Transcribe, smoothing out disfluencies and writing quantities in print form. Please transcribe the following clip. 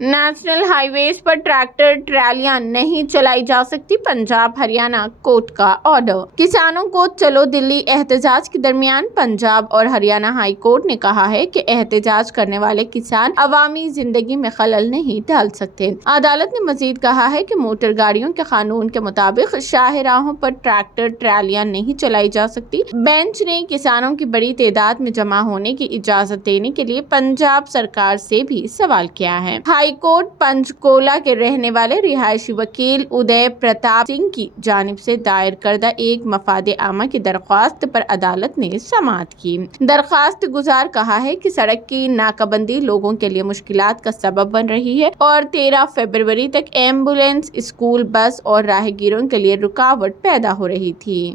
National high ویز پر tractor ٹرالیاں نہیں چلائی جا سکتی، پنجاب ہریانہ کورٹ کا آرڈر۔ کسانوں کو چلو دلی احتجاج کے درمیان پنجاب اور ہریانہ ہائی کورٹ نے کہا ہے کہ احتجاج کرنے والے کسان عوامی زندگی میں خلل نہیں ڈال سکتے۔ عدالت نے مزید کہا ہے کہ موٹر گاڑیوں کے قانون کے مطابق شاہراہوں پر ٹریکٹر ٹرالیاں نہیں چلائی جا سکتی۔ بینچ نے کسانوں کی بڑی تعداد میں جمع ہونے کی اجازت دینے کے لیے پنجاب سرکار سے بھی سوال کیا ہے۔ ہائی کورٹ پنچکولہ کے رہنے والے رہائشی وکیل ادے پرتاپ سنگھ کی جانب سے دائر کردہ ایک مفاد عامہ کی درخواست پر عدالت نے سماعت کی۔ درخواست گزار کہا ہے کہ سڑک کی ناکہ بندی لوگوں کے لیے مشکلات کا سبب بن رہی ہے اور 13 فروری تک ایمبولینس، اسکول بس اور راہگیروں کے لیے رکاوٹ پیدا ہو رہی تھی۔